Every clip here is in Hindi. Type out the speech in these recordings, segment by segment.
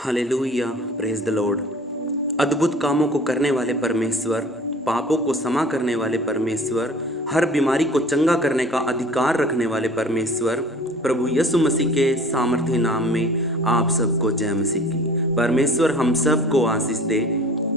Hallelujah, praise the Lord. अद्भुत कामों को करने वाले परमेश्वर, पापों को क्षमा करने वाले परमेश्वर, हर बीमारी को चंगा करने का अधिकार रखने वाले परमेश्वर, प्रभु यीशु मसीह के सामर्थ्य नाम में आप सबको जय मसीह की। परमेश्वर हम सबको आशीष दे।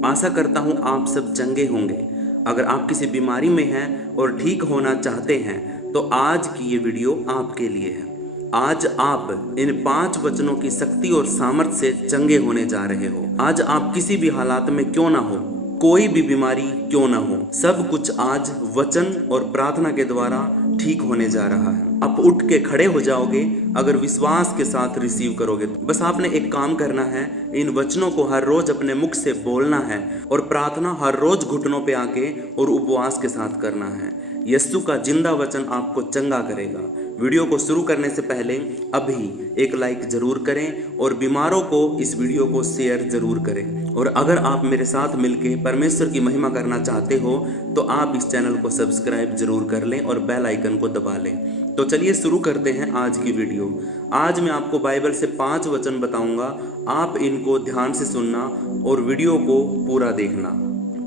आशा करता हूँ आप सब चंगे होंगे। अगर आप किसी बीमारी में हैं और ठीक होना चाहते हैं तो आज की ये वीडियो आपके लिए है। आज आप इन 5 वचनों की शक्ति और सामर्थ्य से चंगे होने जा रहे हो। आज आप किसी भी हालात में क्यों ना हो, कोई भी बीमारी क्यों ना हो, सब कुछ आज वचन और प्रार्थना के द्वारा ठीक होने जा रहा है। आप उठ के खड़े हो जाओगे अगर विश्वास के साथ रिसीव करोगे। बस आपने एक काम करना है, इन वचनों को हर रोज अपने मुख से बोलना है और प्रार्थना हर रोज घुटनों पे आके और उपवास के साथ करना है। यीशु का जिंदा वचन आपको चंगा करेगा। वीडियो को शुरू करने से पहले अभी एक लाइक जरूर करें और बीमारों को इस वीडियो को शेयर जरूर करें। और अगर आप मेरे साथ मिलके परमेश्वर की महिमा करना चाहते हो तो आप इस चैनल को सब्सक्राइब जरूर कर लें और बेल आइकन को दबा लें। तो चलिए शुरू करते हैं आज की वीडियो। आज मैं आपको बाइबल से 5 वचन बताऊंगा। आप इनको ध्यान से सुनना और वीडियो को पूरा देखना।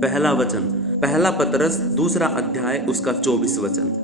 पहला वचन, पहला पतरस 2 अध्याय उसका 24 वचन।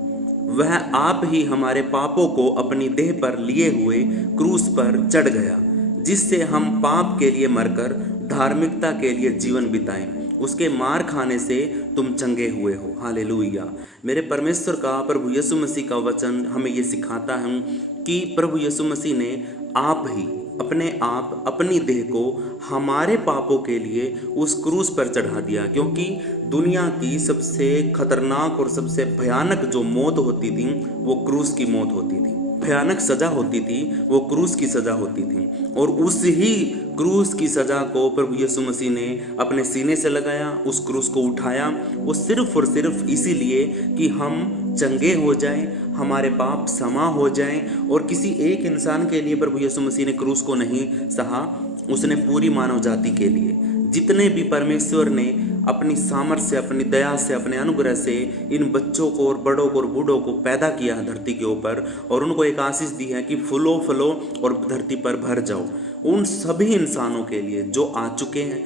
वह आप ही हमारे पापों को अपनी देह पर लिए हुए क्रूस पर चढ़ गया, जिससे हम पाप के लिए मरकर धार्मिकता के लिए जीवन बिताएं। उसके मार खाने से तुम चंगे हुए हो। हालेलुया। मेरे परमेश्वर का, प्रभु यीशु मसीह का वचन हमें ये सिखाता है कि प्रभु यीशु मसीह ने आप ही अपने आप अपनी देह को हमारे पापों के लिए उस क्रूस पर चढ़ा दिया, क्योंकि दुनिया की सबसे खतरनाक और सबसे भयानक जो मौत होती थी वो क्रूस की मौत होती थी। भयानक सजा होती थी, वो क्रूस की सजा होती थी। और उस ही क्रूस की सजा को प्रभु यीशु मसीह ने अपने सीने से लगाया, उस क्रूस को उठाया। वो सिर्फ और सिर्फ इसीलिए कि हम चंगे हो जाएं, हमारे पाप क्षमा हो जाएं। और किसी एक इंसान के लिए प्रभु यीशु मसीह ने क्रूस को नहीं सहा, उसने पूरी मानव जाति के लिए, जितने भी परमेश्वर ने अपनी सामर्थ्य से, अपनी दया से, अपने अनुग्रह से इन बच्चों को और बड़ों को और बूढ़ों को पैदा किया है धरती के ऊपर, और उनको एक आशीष दी है कि फूलो फलो और धरती पर भर जाओ। उन सभी इंसानों के लिए जो आ चुके हैं,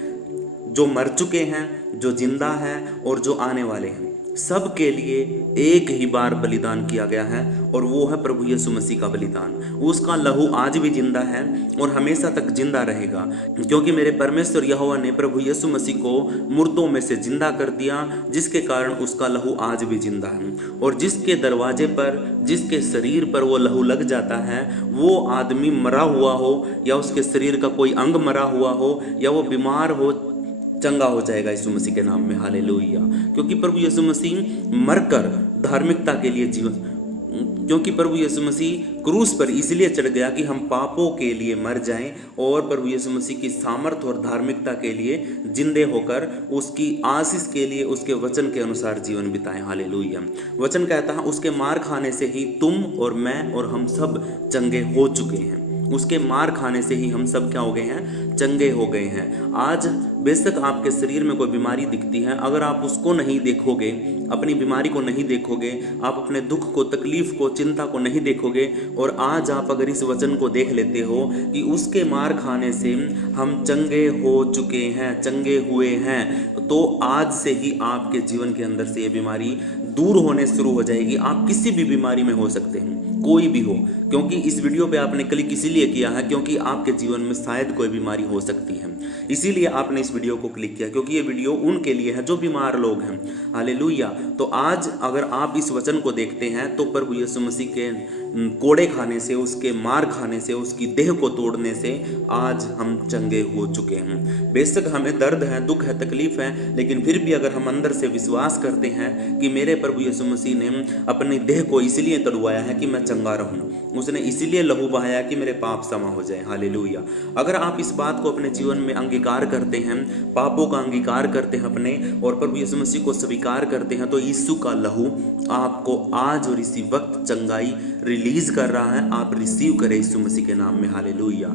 जो मर चुके हैं, जो जिंदा हैं और जो आने वाले हैं, सब के लिए एक ही बार बलिदान किया गया है और वो है प्रभु यीशु मसीह का बलिदान। उसका लहू आज भी जिंदा है और हमेशा तक जिंदा रहेगा, क्योंकि मेरे परमेश्वर यहोवा ने प्रभु यीशु मसीह को मुर्दों में से जिंदा कर दिया, जिसके कारण उसका लहू आज भी जिंदा है। और जिसके दरवाजे पर, जिसके शरीर पर वो लहू लग जाता है, वो आदमी मरा हुआ हो या उसके शरीर का कोई अंग मरा हुआ हो या वो बीमार हो, चंगा हो जाएगा यीशु मसीह के नाम में। हालेलुया। क्योंकि प्रभु यीशु मसीह मरकर धार्मिकता के लिए जीवन, क्योंकि प्रभु यीशु मसीह क्रूस पर इसलिए चढ़ गया कि हम पापों के लिए मर जाएं और प्रभु यीशु मसीह की सामर्थ्य और धार्मिकता के लिए जिंदे होकर उसकी आशीष के लिए उसके वचन के अनुसार जीवन बिताएं। हालेलुया। वचन कहता है उसके मार खाने से ही तुम और मैं और हम सब चंगे हो चुके हैं। उसके मार खाने से ही हम सब क्या हो गए हैं? चंगे हो गए हैं। आज बेशक आपके शरीर में कोई बीमारी दिखती है, अगर आप उसको नहीं देखोगे, अपनी बीमारी को नहीं देखोगे, आप अपने दुख को, तकलीफ को, चिंता को नहीं देखोगे, और आज आप अगर इस वचन को देख लेते हो कि उसके मार खाने से हम चंगे हो चुके हैं, चंगे हुए हैं, तो आज से ही आपके जीवन के अंदर से ये बीमारी दूर होने शुरू हो जाएगी। आप किसी भी बीमारी में हो सकते हैं, कोई भी हो, क्योंकि इस वीडियो पे आपने क्लिक इसीलिए किया है क्योंकि आपके जीवन में शायद कोई बीमारी हो सकती है, इसीलिए आपने इस वीडियो को क्लिक किया, क्योंकि ये वीडियो उनके लिए है जो बीमार लोग हैं। हालेलुया। तो आज अगर आप इस वचन को देखते हैं तो प्रभु यीशु मसीह के कोड़े खाने से, उसके मार खाने से, उसकी देह को तोड़ने से आज हम चंगे हो चुके हैं। बेशक हमें दर्द है, दुख है, तकलीफ है, लेकिन फिर भी अगर हम अंदर से विश्वास करते हैं कि मेरे प्रभु यीशु मसीह ने अपनी देह को इसलिए तड़वाया है कि मैं चंगा रहूं, उसने इसीलिए लहू बहाया कि मेरे पाप क्षमा हो जाए। हालेलुया। अगर आप इस बात को अपने जीवन में अंगीकार करते हैं, पापों का अंगीकार करते हैं अपने, और प्रभु यीशु मसीह को स्वीकार करते हैं, तो यीशु का लहू आपको आज और इसी वक्त चंगाई रिलीज कर रहा है। आप रिसीव करें यीशु मसीह के नाम में। हालेलुया।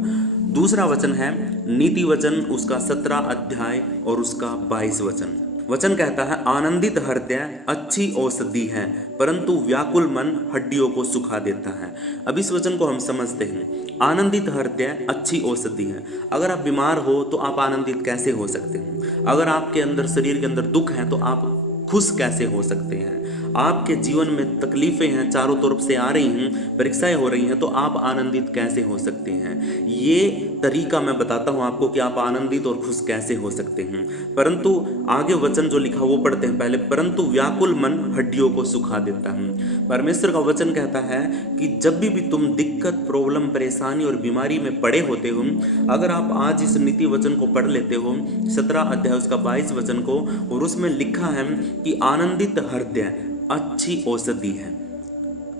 दूसरा वचन है नीति वचन, उसका 17 अध्याय और उसका 22 वचन। वचन कहता है आनंदित हृदय अच्छी औषधि है, परंतु व्याकुल मन हड्डियों को सुखा देता है। अब इस वचन को हम समझते हैं। आनंदित हृदय अच्छी औषधि है। अगर आप बीमार हो तो आप आनंदित कैसे हो सकते हैं? अगर आपके अंदर, शरीर के अंदर दुख है तो आप खुश कैसे हो सकते हैं? आपके जीवन में तकलीफें हैं, चारों तरफ से आ रही हैं, परीक्षाएं हो रही हैं, तो आप आनंदित कैसे हो सकते हैं? ये तरीका मैं बताता हूं आपको कि आप आनंदित और खुश कैसे हो सकते हैं। परंतु आगे वचन जो लिखा वो पढ़ते हैं पहले। परंतु व्याकुल मन हड्डियों को सुखा देता है। परमेश्वर का वचन कहता है कि जब भी तुम दिक्कत, प्रॉब्लम, परेशानी और बीमारी में पड़े होते हो, अगर आप आज इस नीति वचन को पढ़ लेते हो, 17 अध्याय उसका 22 वचन को, और उसमें लिखा है कि आनंदित हृदय अच्छी औषधि है।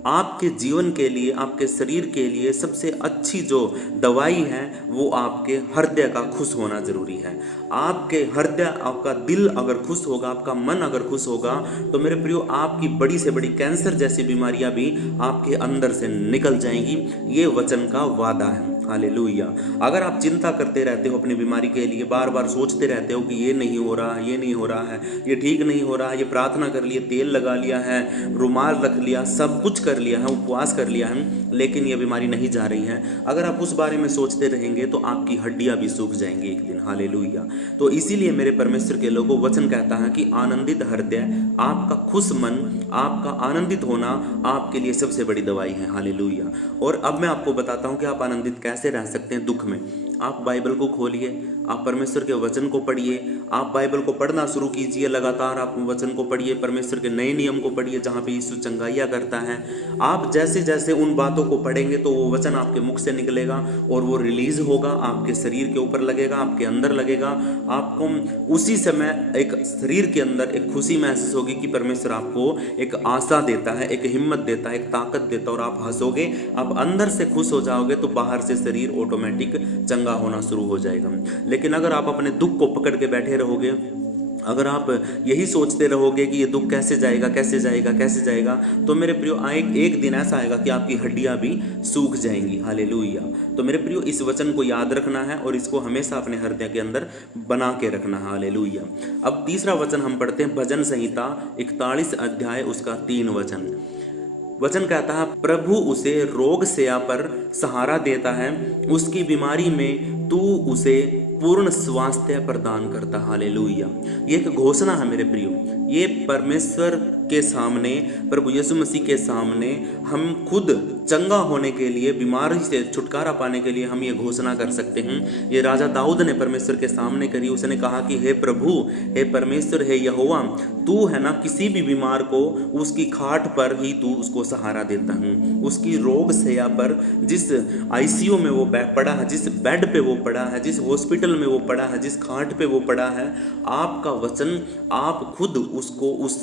आपके जीवन के लिए, आपके शरीर के लिए सबसे अच्छी जो दवाई है वो आपके हृदय का खुश होना जरूरी है। आपके हृदय, आपका दिल अगर खुश होगा, आपका मन अगर खुश होगा, तो मेरे प्रियो आपकी बड़ी से बड़ी कैंसर जैसी बीमारियां भी आपके अंदर से निकल जाएंगी। ये वचन का वादा है। हालेलुया। अगर आप चिंता करते रहते हो अपनी बीमारी के लिए, बार बार सोचते रहते हो कि ये नहीं हो रहा, ये नहीं हो रहा है, ये ठीक नहीं हो रहा है, ये प्रार्थना कर लिए, तेल लगा लिया है, रुमाल रख लिया, सब कुछ कर लिया है, उपवास कर लिया है, लेकिन ये बीमारी नहीं जा रही है, अगर आप उस बारे में सोचते रहेंगे तो आपकी हड्डियां भी सूख जाएंगी एक दिन। हालेलुया। तो इसीलिए मेरे परमेश्वर के लोगों, वचन कहता है कि आनंदित हृदय, आपका खुश मन, आपका आनंदित होना आपके लिए सबसे बड़ी दवाई है। हालेलुया। और अब मैं आपको बताता हूं कि आप आनंदित कैसे रह सकते हैं दुख में। आप बाइबल को खोलिए, आप परमेश्वर के वचन को पढ़िए, आप बाइबल को पढ़ना शुरू कीजिए, लगातार आप वचन को पढ़िए, परमेश्वर के नए नियम को पढ़िए जहाँ पे यीशु चंगाइयाँ करता है। आप जैसे जैसे उन बातों को पढ़ेंगे तो वो वचन आपके मुख से निकलेगा और वो रिलीज होगा, आपके शरीर के ऊपर लगेगा, आपके अंदर लगेगा। आपको उसी समय एक शरीर के अंदर एक खुशी महसूस होगी कि परमेश्वर आपको एक आशा देता है, एक हिम्मत देता है, एक ताकत देता है, और आप हंसोगे, आप अंदर से खुश हो जाओगे, तो बाहर से शरीर ऑटोमेटिक चंगा होना शुरू हो जाएगा। लेकिन अगर आप अपने दुख को पकड़ के बैठे रहोगे, अगर आप यही सोचते रहोगे कि ये दुख कैसे जाएगा, कैसे जाएगा, कैसे जाएगा, तो मेरे प्रियो एक दिन ऐसा आएगा कि आपकी हड्डियां भी सूख जाएंगी। हालेलुया। तो मेरे प्रियो इस वचन को याद रखना है और इसको हमेशा अपने हृदय के अंदर बना के रखना है। हालेलुया। अब तीसरा वचन हम पढ़ते हैं भजन संहिता 41 अध्याय उसका 3 वचन। वचन कहता है प्रभु उसे रोग सया पर सहारा देता है, उसकी बीमारी में तू उसे पूर्ण स्वास्थ्य प्रदान करता। हालेलुया। ये एक घोषणा है मेरे प्रियो। ये परमेश्वर के सामने, प्रभु यीशु मसीह के सामने हम खुद चंगा होने के लिए, बीमारी से छुटकारा पाने के लिए हम ये घोषणा कर सकते हैं। ये राजा दाऊद ने परमेश्वर के सामने करी। उसने कहा कि हे प्रभु, हे परमेश्वर, हे यहोवा, तू है ना किसी भी बीमार को उसकी खाट पर ही तू उसको सहारा देता हूँ। उसकी रोग सया पर, जिस आईसीयू में वो पड़ा है, जिस बेड पे वो पड़ा है, जिस हॉस्पिटल में वो पड़ा है, जिस खाट पे वो पड़ा है, आपका वचन, आप खुद उसको उस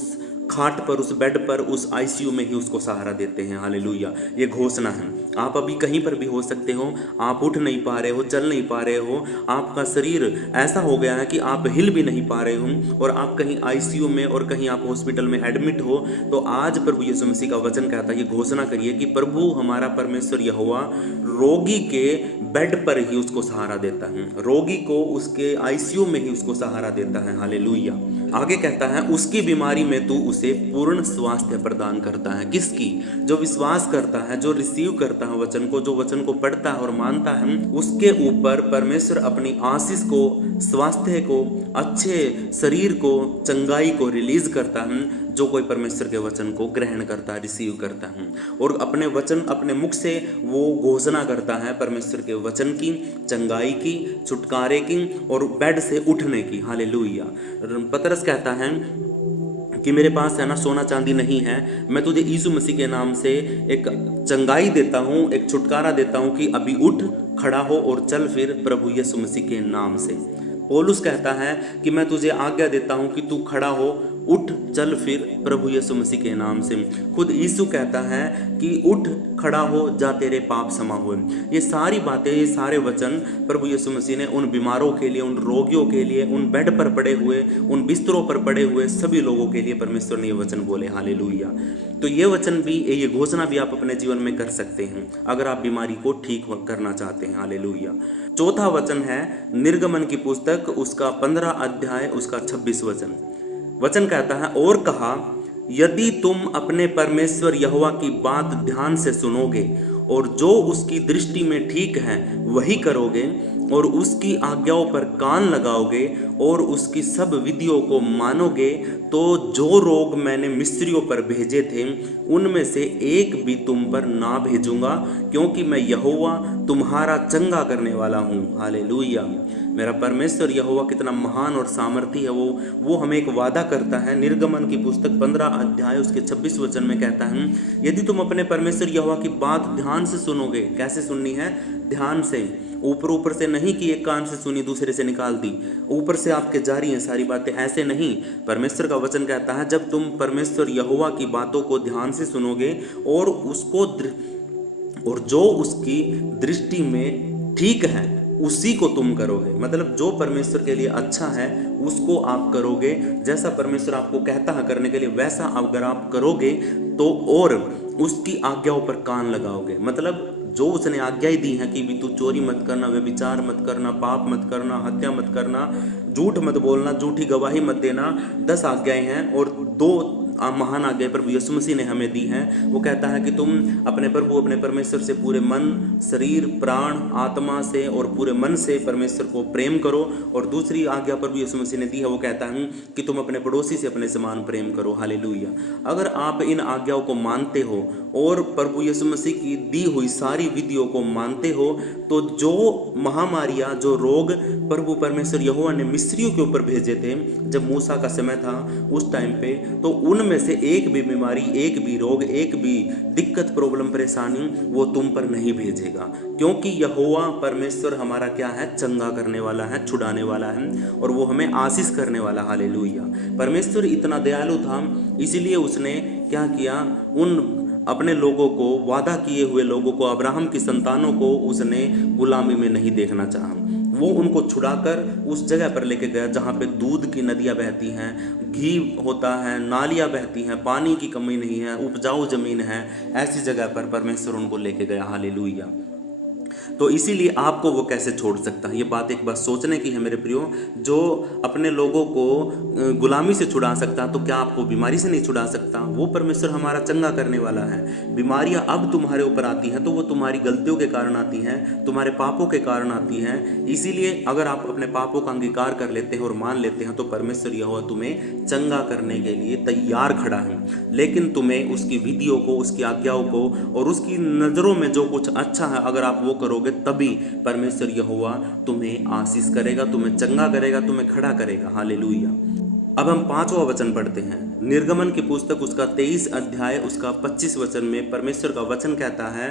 खाट पर, उस बेड पर, उस आईसीयू में ही उसको सहारा देते हैं। हालेलुया। ये घोषणा है। आप अभी कहीं पर भी हो सकते हो, आप उठ नहीं पा रहे हो, चल नहीं पा रहे हो, आपका शरीर ऐसा हो गया है कि आप हिल भी नहीं पा रहे हो, और आप कहीं आईसीयू में और कहीं आप हॉस्पिटल में एडमिट हो, तो आज प्रभु यीशु मसीह का वचन कहता है, ये घोषणा करिए कि प्रभु हमारा परमेश्वर यहोवा रोगी के बेड पर ही उसको सहारा देता है, रोगी को उसके आईसीयू में ही उसको सहारा देता है। हालेलुया। आगे कहता है उसकी बीमारी में तू उसे पूर्ण स्वास्थ्य प्रदान करता है। किसकी? जो विश्वास करता है, जो रिसीव करता है वचन को, जो वचन को पढ़ता है और मानता है, उसके ऊपर परमेश्वर अपनी आशीष को, स्वास्थ्य को, अच्छे शरीर को, चंगाई को रिलीज करता है, जो कोई परमेश्वर के वचन को ग्रहण करता है, रिसीव करता है, और अपने वचन, अपने मुख से वो घोषणा करता है परमेश्वर के वचन की, चंगाई की, छुटकारे की और बेड से उठने की। हालेलुया। पतरस कहता है कि मेरे पास है ना सोना चांदी नहीं है, मैं तुझे यीशु मसीह के नाम से एक चंगाई देता हूँ, एक छुटकारा देता हूँ कि अभी उठ, खड़ा हो और चल फिर प्रभु यीशु मसीह के नाम से। पौलुस कहता है कि मैं तुझे आज्ञा देता हूँ कि तू खड़ा हो, उठ, चल फिर प्रभु यीशु मसीह के नाम से। खुद यीशु कहता है कि उठ, खड़ा हो, जा तेरे पाप क्षमा हुए। ये सारी बातें, ये सारे वचन प्रभु यीशु मसीह ने उन बीमारों के लिए, उन रोगियों के लिए, उन बेड पर पड़े हुए, उन बिस्तरों पर पड़े हुए सभी लोगों के लिए परमेश्वर ने ये वचन बोले। हालेलुया। तो ये वचन भी, ये घोषणा भी आप अपने जीवन में कर सकते हैं अगर आप बीमारी को ठीक करना चाहते हैं। हालेलुया। चौथा वचन है निर्गमन की पुस्तक उसका 15 अध्याय उसका 26 वचन। वचन कहता है, और कहा, यदि तुम अपने परमेश्वर यहोवा की बात ध्यान से सुनोगे और जो उसकी दृष्टि में ठीक है वही करोगे और उसकी आज्ञाओं पर कान लगाओगे और उसकी सब विधियों को मानोगे, तो जो रोग मैंने मिस्रियों पर भेजे थे उनमें से एक भी तुम पर ना भेजूंगा, क्योंकि मैं यहोवा तुम्हारा चंगा करने वाला हूँ। हालेलुया। मेरा परमेश्वर यहोवा कितना महान और सामर्थी है। वो हमें एक वादा करता है। निर्गमन की पुस्तक 15 अध्याय उसके 26 वचन में कहता है, यदि तुम अपने परमेश्वर यहोवा की बात ध्यान से सुनोगे। कैसे सुननी है? ध्यान से, ऊपर ऊपर से नहीं कि एक कान से सुनी दूसरे से निकाल दी, ऊपर से आपके जारी हैं सारी बातें, ऐसे नहीं। परमेश्वर का वचन कहता है, जब तुम परमेश्वर यहोवा की बातों को ध्यान से सुनोगे और जो उसकी दृष्टि में ठीक है उसी को तुम करोगे। मतलब जो परमेश्वर के लिए अच्छा है उसको आप करोगे। जैसा परमेश्वर आपको कहता है करने के लिए वैसा अगर आप करोगे तो, और उसकी आज्ञाओं पर कान लगाओगे। मतलब जो उसने आज्ञाएं दी हैं कि भी तू चोरी मत करना, व्यभिचार मत करना, पाप मत करना, हत्या मत करना, झूठ मत बोलना, झूठी गवाही मत देना, 10 आज्ञाएं हैं। और 2 महान आज्ञा प्रभु यीशु मसीह ने हमें दी हैं। वो कहता है कि तुम अपने प्रभु अपने परमेश्वर से पूरे मन, शरीर, प्राण, आत्मा से और पूरे मन से परमेश्वर को प्रेम करो। और दूसरी आज्ञा प्रभु यीशु मसीह ने दी है, वो कहता है कि तुम अपने पड़ोसी से अपने समान प्रेम करो। हालेलुया। अगर आप इन आज्ञाओं को मानते हो और प्रभु यीशु मसीह की दी हुई सारी विधियों को मानते हो, तो जो महामारियां, जो रोग प्रभु परमेश्वर यहोवा ने मिस्रियों के ऊपर भेजे थे जब मूसा का समय था उस टाइम पे, तो उनमें से एक भी बीमारी, एक भी रोग, एक भी दिक्कत, प्रॉब्लम, परेशानी वो तुम पर नहीं भेजेगा। क्योंकि यहोवा परमेश्वर हमारा क्या है? चंगा करने वाला है, छुड़ाने वाला है और वो हमें आशीष करने वाला। हालेलुया। परमेश्वर इतना दयालु था, इसीलिए उसने क्या किया? उन अपने लोगों को, वादा किए हुए लोगों को, अब्राहम की संतानों को उसने गुलामी में नहीं देखना चाहा। वो उनको छुड़ाकर उस जगह पर लेके गया जहाँ पे दूध की नदियाँ बहती हैं, घी होता है, नालियाँ बहती हैं, पानी की कमी नहीं है, उपजाऊ जमीन है। ऐसी जगह पर परमेश्वर उनको लेके गया। हालेलुया। तो इसीलिए आपको वो कैसे छोड़ सकता है? ये बात एक बार सोचने की है मेरे प्रियो। जो अपने लोगों को गुलामी से छुड़ा सकता, तो क्या आपको बीमारी से नहीं छुड़ा सकता? वो परमेश्वर हमारा चंगा करने वाला है। बीमारियां अब तुम्हारे ऊपर आती हैं तो वो तुम्हारी गलतियों के कारण आती हैं, तुम्हारे पापों के कारण आती हैं। इसीलिए अगर आप अपने पापों का अंगीकार कर लेते हैं और मान लेते हैं तो परमेश्वर यहोवा तुम्हें चंगा करने के लिए तैयार खड़ा है। लेकिन तुम्हें उसकी विधियों को, उसकी आज्ञाओं को और उसकी नज़रों में जो कुछ अच्छा है अगर आप वो करोगे, तभी परमेश्वर यहोवा तुम्हें आशीष करेगा, तुम्हें चंगा करेगा, तुम्हें खड़ा करेगा। हालेलुया। अब हम 5वां वचन पढ़ते हैं। निर्गमन की पुस्तक उसका 23 अध्याय उसका 25 वचन में परमेश्वर का वचन कहता है,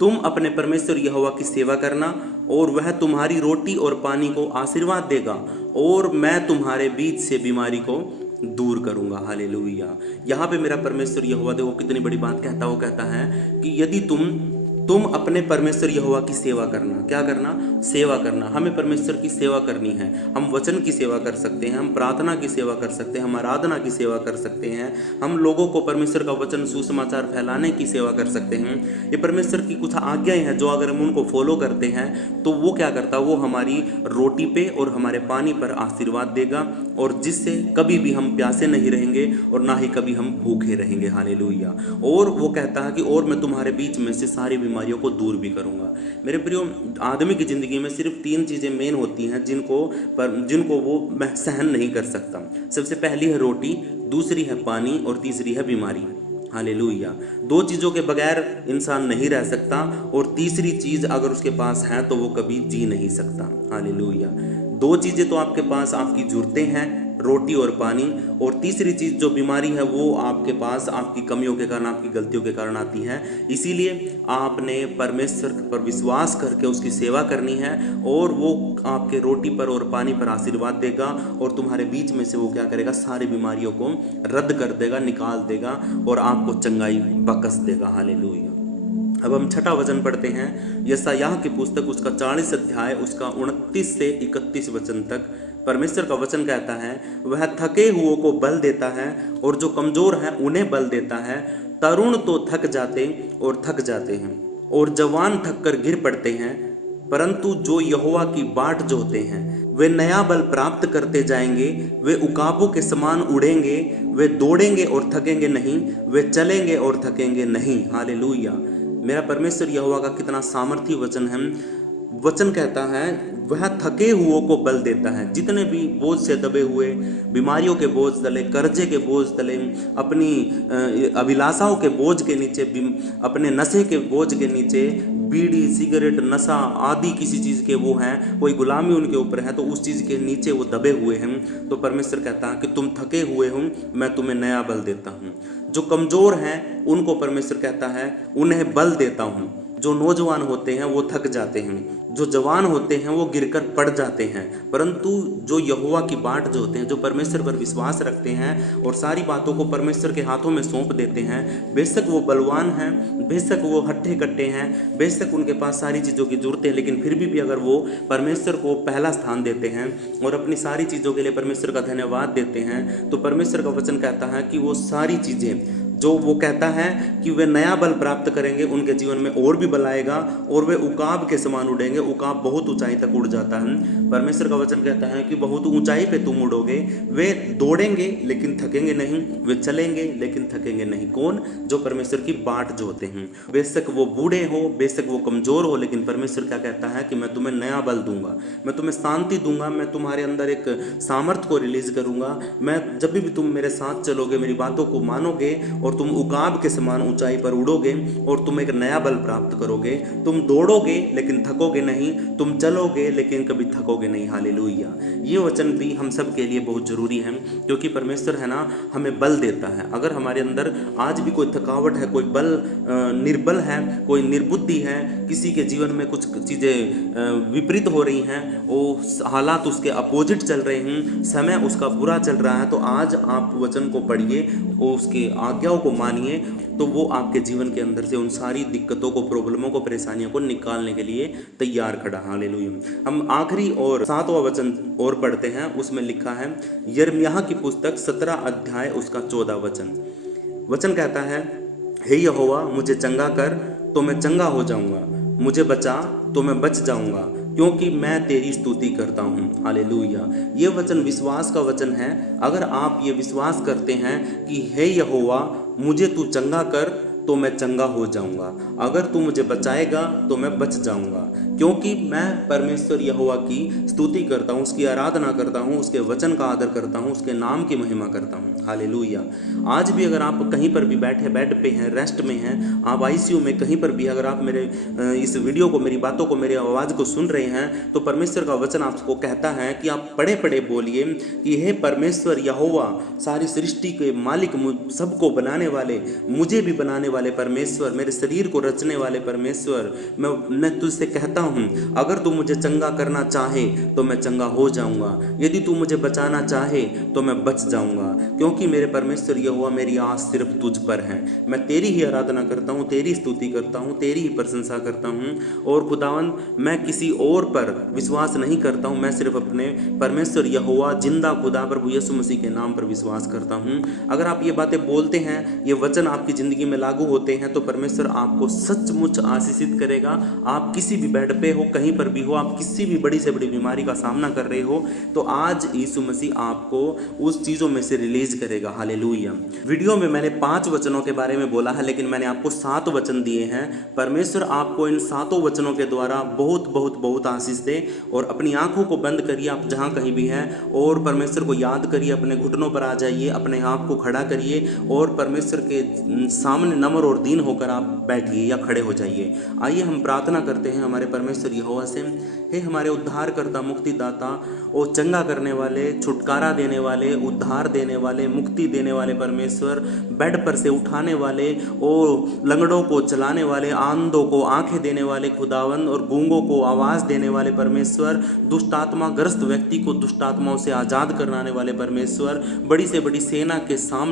तुम अपने परमेश्वर यहोवा की सेवा करना और वह तुम्हारी रोटी और पानी को आशीर्वाद देगा और मैं तुम्हारे बीच से बीमारी को दूर करूंगा। हालेलुया। यहाँ पे मेरा परमेश्वर यहोवा, देखो कितनी बड़ी बात कहता है। वो कहता है कि यदि तुम अपने परमेश्वर यहोवा की सेवा करना। क्या करना? सेवा करना। हमें परमेश्वर की सेवा करनी है। हम वचन की सेवा कर सकते हैं, हम प्रार्थना की सेवा कर सकते हैं, हम आराधना की सेवा कर सकते हैं, हम लोगों को परमेश्वर का वचन, सुसमाचार फैलाने की सेवा कर सकते हैं। ये परमेश्वर की कुछ आज्ञाएं हैं जो अगर हम उनको फॉलो करते हैं तो वो क्या करता है? वो हमारी रोटी पे और हमारे पानी पर आशीर्वाद देगा और जिससे कभी भी हम प्यासे नहीं रहेंगे और ना ही कभी हम भूखे रहेंगे। हालेलुया। और वो कहता है कि और मैं तुम्हारे बीच में से सारी बीमारियों को दूर भी करूंगा। मेरे प्रियो, आदमी की ज़िंदगी में सिर्फ 3 चीज़ें मेन होती हैं जिनको वो सहन नहीं कर सकता। सबसे पहली है रोटी, दूसरी है पानी और तीसरी है बीमारी। हालेलुया। 2 चीज़ों के बगैर इंसान नहीं रह सकता और तीसरी चीज़ अगर उसके पास है तो वो कभी जी नहीं सकता। हालेलुया। 2 चीज़ें तो आपके पास आपकी ज़रूरतें हैं, रोटी और पानी, और तीसरी चीज़ जो बीमारी है वो आपके पास आपकी कमियों के कारण, आपकी गलतियों के कारण आती है। इसीलिए आपने परमेश्वर पर विश्वास करके उसकी सेवा करनी है और वो आपके रोटी पर और पानी पर आशीर्वाद देगा और तुम्हारे बीच में से वो क्या करेगा? सारी बीमारियों को रद्द कर देगा, निकाल देगा और आपको चंगाई बख्श देगा। हालेलुया। अब हम 6वां वचन पढ़ते हैं। यशायाह की पुस्तक उसका 40 अध्याय उसका 29 से 31 वचन तक परमेश्वर का वचन कहता है, वह थके हुओं को बल देता है और जो कमजोर हैं उन्हें बल देता है। तरुण तो थक जाते हैं और जवान थक कर गिर पड़ते हैं, परंतु जो यहोवा की बाट जोहते हैं वे नया बल प्राप्त करते जाएंगे, वे उकाबों के समान उड़ेंगे, वे दौड़ेंगे और थकेंगे नहीं, वे चलेंगे और थकेंगे नहीं। हालेलुया। मेरा परमेश्वर यहोवा का कितना सामर्थी वचन है। वचन कहता है वह थके हुओं को बल देता है। जितने भी बोझ से दबे हुए, बीमारियों के बोझ तले, कर्जे के बोझ तले, अपनी अभिलाषाओं के बोझ के नीचे, अपने नशे के बोझ के नीचे, बीड़ी सिगरेट नशा आदि किसी चीज़ के वो हैं, कोई गुलामी उनके ऊपर है, तो उस चीज़ के नीचे वो दबे हुए हैं, तो परमेश्वर कहता है कि तुम थके हुए हो, मैं तुम्हें नया बल देता हूँ। जो कमज़ोर हैं उनको परमेश्वर कहता है उन्हें बल देता हूँ। जो नौजवान होते हैं वो थक जाते हैं, जो जवान होते हैं वो गिरकर पड़ जाते हैं, परंतु जो यहोवा की बाट जो होते हैं, जो परमेश्वर पर विश्वास रखते हैं और सारी बातों को परमेश्वर के हाथों में सौंप देते हैं, बेशक वो बलवान हैं, बेशक वो हट्टे कट्टे हैं, बेशक उनके पास सारी चीज़ों की जरूरत है, लेकिन फिर भी अगर वो परमेश्वर को पहला स्थान देते हैं और अपनी सारी चीज़ों के लिए परमेश्वर का धन्यवाद देते हैं, तो परमेश्वर का वचन कहता है कि वो सारी चीज़ें जो वो कहता है कि वे नया बल प्राप्त करेंगे, उनके जीवन में और भी बल आएगा और वे उकाब के समान उड़ेंगे। उकाब बहुत ऊंचाई तक उड़ जाता है। परमेश्वर का वचन कहता है कि बहुत ऊंचाई पे तुम उड़ोगे। वे दौड़ेंगे लेकिन थकेंगे नहीं, वे चलेंगे लेकिन थकेंगे नहीं। कौन? जो परमेश्वर की बाट जो होते हैं। बेशक वो बूढ़े हो, बेशक वो कमजोर हो, लेकिन परमेश्वर क्या कहता है कि मैं तुम्हें नया बल दूंगा, मैं तुम्हें शांति दूंगा, मैं तुम्हारे अंदर एक सामर्थ्य को रिलीज करूंगा। मैं जब भी तुम मेरे साथ चलोगे, मेरी बातों को मानोगे और तुम उकाब के समान ऊंचाई पर उड़ोगे और तुम एक नया बल प्राप्त करोगे। तुम दौड़ोगे लेकिन थकोगे नहीं, तुम चलोगे लेकिन कभी थकोगे नहीं। हालेलुया। ये वचन भी हम सब के लिए बहुत जरूरी है, क्योंकि परमेश्वर है ना हमें बल देता है। अगर हमारे अंदर आज भी कोई थकावट है, कोई बल निर्बल है, कोई निर्बुद्धि है, किसी के जीवन में कुछ चीज़ें विपरीत हो रही हैं, वो हालात उसके अपोजिट चल रहे हैं, समय उसका बुरा चल रहा है, तो आज आप वचन को पढ़िए और उसके आज्ञाओं को मानिए, तो वो आपके जीवन के अंदर से उन सारी दिक्कतों को, प्रॉब्लमों को, परेशानियों को निकालने के लिए तैयार खड़ा। हालेलुया। हम आखिरी और 7वां वचन और पढ़ते हैं। उसमें लिखा है यिर्मयाह की पुस्तक 17 अध्याय उसका 14 वचन। वचन कहता है, हे यहोवा मुझे चंगा कर तो मैं चंगा हो जाऊंगा, मुझे बचा तो मैं बच जाऊंगा, क्योंकि मैं तेरी स्तुति करता हूँ। हालेलुया। ये वचन विश्वास का वचन है। अगर आप ये विश्वास करते हैं कि हे यहोवा मुझे तू चंगा कर तो मैं चंगा हो जाऊंगा, अगर तू मुझे बचाएगा तो मैं बच जाऊंगा, क्योंकि मैं परमेश्वर यहोवा की स्तुति करता हूँ, उसकी आराधना करता हूँ, उसके वचन का आदर करता हूँ, उसके नाम की महिमा करता हूँ। हालेलुया। आज भी अगर आप कहीं पर भी बैठे बेड पे हैं, रेस्ट में हैं, आप आईसीयू में कहीं पर भी अगर आप मेरे इस वीडियो को, मेरी बातों को, मेरी आवाज़ को सुन रहे हैं, तो परमेश्वर का वचन आपको कहता है कि आप पढ़े पढ़े बोलिए कि हे परमेश्वर यहोवा, सारी सृष्टि के मालिक, सबको बनाने वाले, मुझे भी बनाने वाले परमेश्वर, मेरे शरीर को रचने वाले परमेश्वर, मैं तुझसे कहता हूँ अगर तू मुझे चंगा करना चाहे तो मैं चंगा हो जाऊंगा, यदि तू मुझे बचाना चाहे तो मैं बच जाऊंगा, क्योंकि मेरे परमेश्वर यहोवा मेरी आस सिर्फ तुझ पर है। मैं तेरी ही आराधना करता हूँ, तेरी स्तुति करता हूँ, तेरी ही प्रशंसा करता हूँ, और खुदावन मैं किसी और पर विश्वास नहीं करता हूँ, मैं सिर्फ अपने परमेश्वर यहोवा जिंदा खुदा प्रभु यीशु मसीह के नाम पर विश्वास करता हूँ। अगर आप ये बातें बोलते हैं, ये वचन आपकी ज़िंदगी में लागू होते हैं, तो परमेश्वर आपको सचमुच आशीषित करेगा। आप किसी भी बेड पे हो, कहीं पर भी हो, आप किसी भी बड़ी से बड़ी बीमारी का सामना कर रहे हो, तो आज यीशु मसीह आपको उस चीज़ों में से रिलीज करेगा। हालेलुया। वीडियो में मैंने 5 वचनों के बारे में बोला है, लेकिन मैंने आपको 7 वचन दिए हैं। परमेश्वर आपको इन 7 वचनों के द्वारा बहुत बहुत बहुत आशीष दे। और अपनी आंखों को बंद करिए, आप जहाँ कहीं भी हैं, और परमेश्वर को याद करिए, अपने घुटनों पर आ जाइए, अपने आप को खड़ा करिए और परमेश्वर के सामने नम्र और दीन होकर आप बैठिए या खड़े हो जाइए। आइए हम प्रार्थना करते हैं हमारे परमेश्वर यहोवा से। हे हमारे उद्धारकर्ता, मुक्तिदाता, ओ चंगा करने वाले, छुटकारा देने वाले, उद्धार देने वाले, मुक्ति देने वाले परमेश्वर, बेड पर से उठाने वाले, ओ लंगड़ों को चलाने वाले, आंधों को आंखें देने वाले खुदावन, और गूंगों को आवाज़ देने वाले परमेश्वर, दुष्ट आत्मा ग्रस्त व्यक्ति को दुष्ट आत्माओं से आज़ाद कराने वाले परमेश्वर, बड़ी से बड़ी सेना के सामने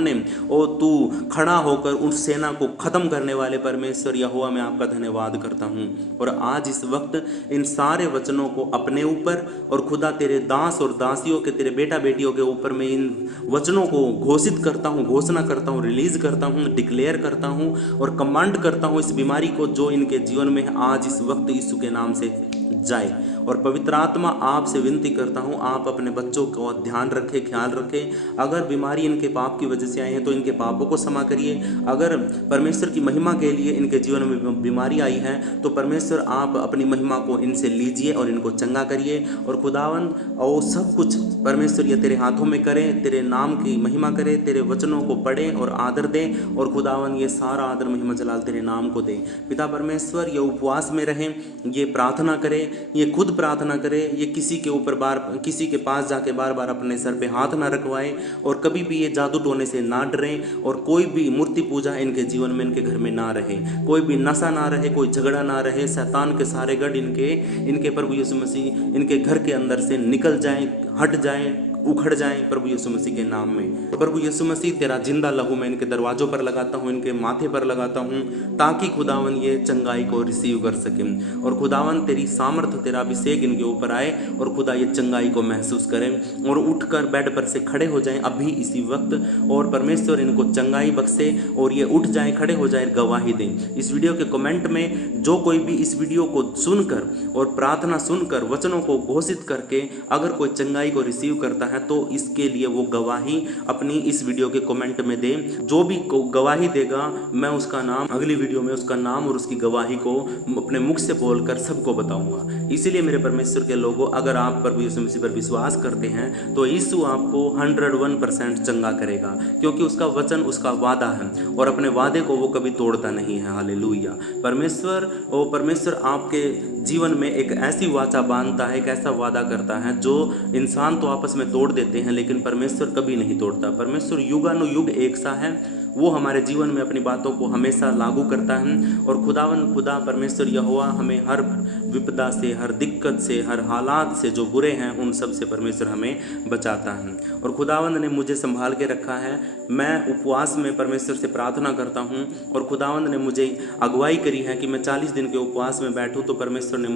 ओ तू खड़ा होकर उस सेना को ख़त्म करने वाले परमेश्वर यहोवा, मैं आपका धन्यवाद करता हूँ। और आज इस वक्त इन सारे वचनों को अपने ऊपर और खुदा तेरे दास और दासियों के, तेरे बेटा बेटियों के ऊपर मैं इन वचनों को घोषित करता हूँ, घोषणा करता हूँ, रिलीज करता हूँ, डिक्लेयर करता हूँ और कमांड करता हूँ इस बीमारी को जो इनके जीवन में है, आज इस वक्त यीशु के नाम से जाए। और पवित्र आत्मा आपसे विनती करता हूँ, आप अपने बच्चों को ध्यान रखें, ख्याल रखें। अगर बीमारी इनके पाप की वजह से आई है तो इनके पापों को क्षमा करिए। अगर परमेश्वर की महिमा के लिए इनके जीवन में बीमारी आई है तो परमेश्वर आप अपनी महिमा को इनसे लीजिए और इनको चंगा करिए। और खुदावन और सब कुछ परमेश्वर ये तेरे हाथों में करें, तेरे नाम की महिमा करें, तेरे वचनों को पढ़ें और आदर दें। और खुदावन ये सारा आदर महिमा जलाल तेरे नाम को दें। पिता परमेश्वर ये उपवास में रहें, ये प्रार्थना करें, ये खुद प्रार्थना करें, ये किसी के पास जाके बार बार अपने सर पे हाथ ना रखवाएं और कभी भी ये जादू टोने से ना डरें। और कोई भी मूर्ति पूजा इनके जीवन में, इनके घर में ना रहे, कोई भी नशा ना रहे, कोई झगड़ा ना रहे। शैतान के सारे गढ़ इनके प्रभु यीशु मसीह इनके घर के अंदर से निकल जाएं, हट जाएं, उखड़ जाएं प्रभु यीशु मसीह के नाम में। प्रभु यीशु मसीह तेरा जिंदा लहू मैं इनके दरवाजों पर लगाता हूँ, इनके माथे पर लगाता हूँ, ताकि खुदावन ये चंगाई को रिसीव कर सकें। और खुदावन तेरी सामर्थ, तेरा अभिषेक इनके ऊपर आए और खुदा ये चंगाई को महसूस करें और उठकर बेड पर से खड़े हो जाएं अभी इसी वक्त। और परमेश्वर इनको चंगाई बख्शे और ये उठ जाएं, खड़े हो जाएं, गवाही दें। इस वीडियो के कमेंट में जो कोई भी इस वीडियो को सुनकर और प्रार्थना सुनकर वचनों को घोषित करके अगर कोई चंगाई को रिसीव करता है तो इसके लिए वो गवाही अपनी इस वीडियो के कमेंट में दे। जो भी गवाही देगा मैं उसका नाम अगली वीडियो में उसका नाम और उसकी गवाही को अपने मुख से बोलकर सबको बताऊंगा। इसीलिए मेरे परमेश्वर के लोगों, अगर आप प्रभु यीशु मसीह पर विश्वास करते हैं तो यीशु आपको 101% चंगा करेगा, क्योंकि उसका वचन, उसका वादा है और अपने वादे को वो कभी तोड़ता नहीं है। हालेलुया। परमेश्वर आपके जीवन में एक ऐसी वाचा बांधता है, एक ऐसा वादा करता है जो इंसान तो आपस में तोड़ देते हैं लेकिन परमेश्वर कभी नहीं तोड़ता। परमेश्वर युगानुयुग एक सा है, वो हमारे जीवन में अपनी बातों को हमेशा लागू करता है। और खुदा परमेश्वर यहोवा हमें हर विपदा से, हर दिक्कत से, हर हालात से जो बुरे हैं उन सब से परमेश्वर हमें बचाता है। और खुदावंद ने मुझे संभाल के रखा है। मैं उपवास में परमेश्वर से प्रार्थना करता हूँ और खुदावंद ने मुझे अगुवाई करी है कि मैं 40 दिन के उपवास में बैठूँ, तो परमेश्वर ने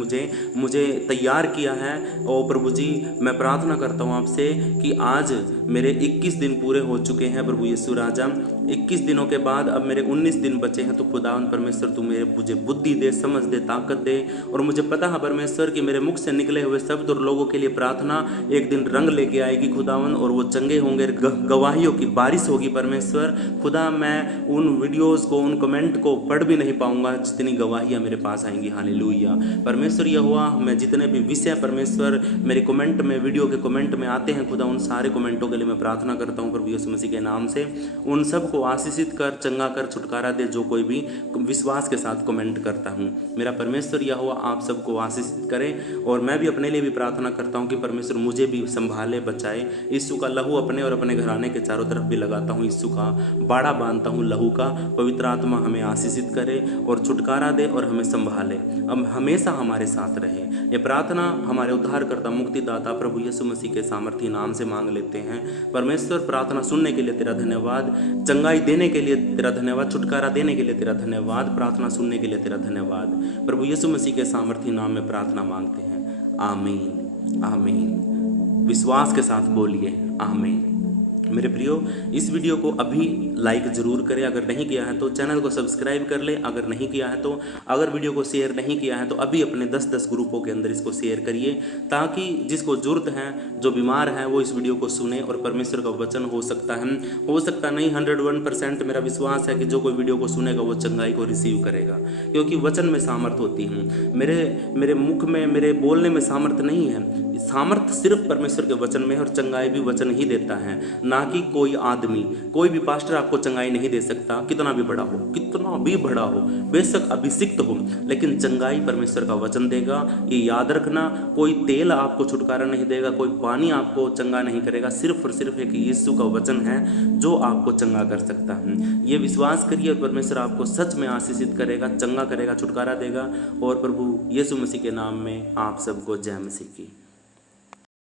मुझे तैयार किया है। और प्रभु जी, मैं प्रार्थना करता हूँ आपसे कि आज मेरे 21 दिन पूरे हो चुके हैं प्रभु यीशु राजा। 21 दिनों के बाद अब मेरे 19 दिन बचे हैं। तो खुदावंद परमेश्वर तू मुझे बुद्धि दे, समझ दे, ताकत दे। और मुझे पता है परमेश्वर कि मेरे मुख से निकले हुए शब्द और लोगों के लिए प्रार्थना एक दिन रंग लेके आएगी खुदावंद, और वो चंगे होंगे, गवाहियों की बारिश होगी परमेश्वर। खुदा मैं उन वीडियोस को, उन कमेंट को पढ़ भी नहीं पाऊंगा जितनी गवाहियाँ मेरे पास आएंगी। हालेलुया। परमेश्वर यह हुआ, मैं जितने भी विषय परमेश्वर मेरे कमेंट में, वीडियो के कमेंट में आते हैं खुदा, उन सारे कमेंटों के लिए मैं प्रार्थना करता हूँ प्रभु यीशु मसीह के नाम से। उन सब को आशीषित कर, चंगा कर, छुटकारा दे जो कोई भी विश्वास के साथ कमेंट करता हूँ। मेरा परमेश्वर यह हुआ आप सबको आशीषित करे। और मैं भी अपने लिए भी प्रार्थना करता हूँ कि परमेश्वर मुझे भी संभाले, बचाए। यीशु का लहू अपने और अपने घराने के चारों तरफ भी लगाता हूँ, यीशु का बाड़ा बांधता हूँ लहू का। पवित्र आत्मा हमें आशीषित करे और छुटकारा दे और हमें संभाले, अब हमेशा हमारे साथ रहे। ये प्रार्थना हमारे उद्धारकर्ता, मुक्तिदाता प्रभु यीशु मसीह के सामर्थी नाम से मांग लेते हैं। परमेश्वर, प्रार्थना सुनने के लिए तेरा धन्यवाद, चंगाई देने के लिए तेरा धन्यवाद, छुटकारा देने के लिए तेरा धन्यवाद, प्रार्थना सुनने के लिए तेरा धन्यवाद। प्रभु यीशु मसीह के सामर्थी नाम में प्रार्थना मांगते हैं। आमीन, आमीन। विश्वास के साथ बोलिए आमीन। मेरे प्रियो, इस वीडियो को अभी लाइक ज़रूर करें, अगर नहीं किया है तो चैनल को सब्सक्राइब कर ले, अगर नहीं किया है तो। अगर वीडियो को शेयर नहीं किया है तो अभी अपने 10-10 ग्रुपों के अंदर इसको शेयर करिए, ताकि जिसको ज़रूरत है, जो बीमार है, वो इस वीडियो को सुने और परमेश्वर का वचन हो सकता नहीं 101% मेरा विश्वास है कि जो कोई वीडियो को सुनेगा वो चंगाई को रिसीव करेगा, क्योंकि वचन में सामर्थ होती है। मेरे मुख में, मेरे बोलने में सामर्थ नहीं है, सामर्थ सिर्फ परमेश्वर के वचन में है, और चंगाई भी वचन ही देता है, ना कि कोई आदमी। कोई भी पास्टर आपको चंगाई नहीं दे सकता, कितना भी बड़ा हो, कितना भी बड़ा हो, बेशक अभिषिक्त हो, लेकिन चंगाई परमेश्वर का वचन देगा। ये याद रखना, कोई तेल आपको छुटकारा नहीं देगा, कोई पानी आपको चंगा नहीं करेगा, सिर्फ और सिर्फ एक यीशु का वचन है जो आपको चंगा कर सकता है। ये विश्वास करिए और परमेश्वर आपको सच में आशीषित करेगा, चंगा करेगा, छुटकारा देगा। और प्रभु यीशु मसीह के नाम में आप सबको जय मसीह की।